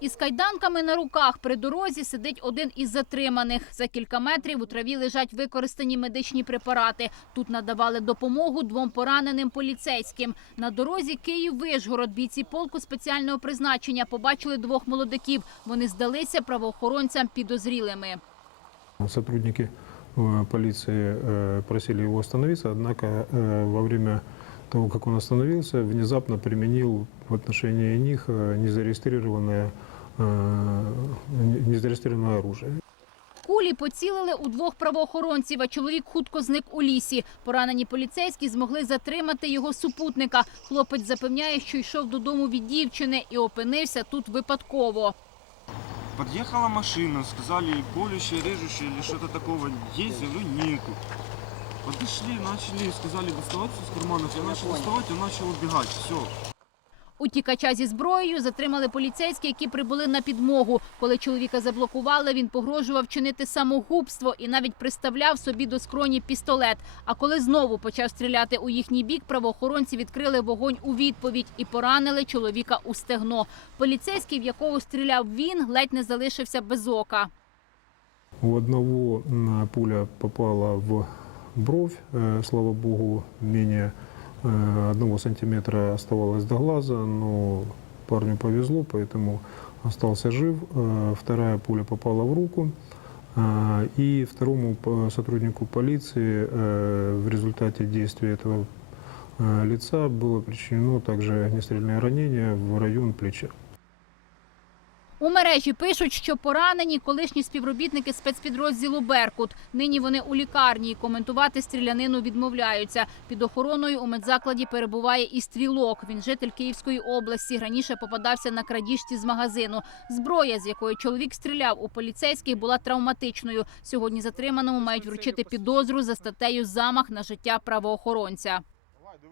Із кайданками на руках при дорозі сидить один із затриманих. За кілька метрів у траві лежать використані медичні препарати. Тут надавали допомогу двом пораненим поліцейським. На дорозі Київ-Вишгород бійці полку спеціального призначення побачили двох молодиків. Вони здалися правоохоронцям підозрілими. Сотрудники э, полиции э, просили его остановиться, однако э, во время того, как он остановился, внезапно применил в отношении них э, незарегистрированное, э, незарегистрированное оружие. Кулі поцілили у двох правоохоронців, а чоловік хутко зник у лісі. Поранені поліцейські змогли затримати його супутника. Хлопець запевняє, що йшов додому від дівчини і опинився тут випадково. Подъехала машина, сказали колющее, режущее или что-то такого. Есть, я говорю, нету. Подошли, начали, сказали доставать всё из карманов. Я начал доставать, он начал убегать. Все. Утікача зі зброєю затримали поліцейські, які прибули на підмогу. Коли чоловіка заблокували, він погрожував чинити самогубство і навіть приставляв собі до скроні пістолет. А коли знову почав стріляти у їхній бік, правоохоронці відкрили вогонь у відповідь і поранили чоловіка у стегно. Поліцейський, в якого стріляв він, ледь не залишився без ока. У одного пуля попала в бровь, э, слава богу, менее одного сантиметра оставалось до глаза, но парню повезло, поэтому остался жив. Э, Вторая пуля попала в руку. А, И второму п- сотруднику полиции э, в результате действия этого э, лица было причинено также огнестрельное ранение в район плеча. У мережі пишуть, що поранені колишні співробітники спецпідрозділу Беркут. Нині вони у лікарні і коментувати стрілянину відмовляються. Під охороною у медзакладі перебуває і стрілок. Він житель Київської області. Раніше попадався на крадіжці з магазину. Зброя, з якої чоловік стріляв у поліцейських, була травматичною. Сьогодні затриманому мають вручити підозру за статтею замах на життя правоохоронця.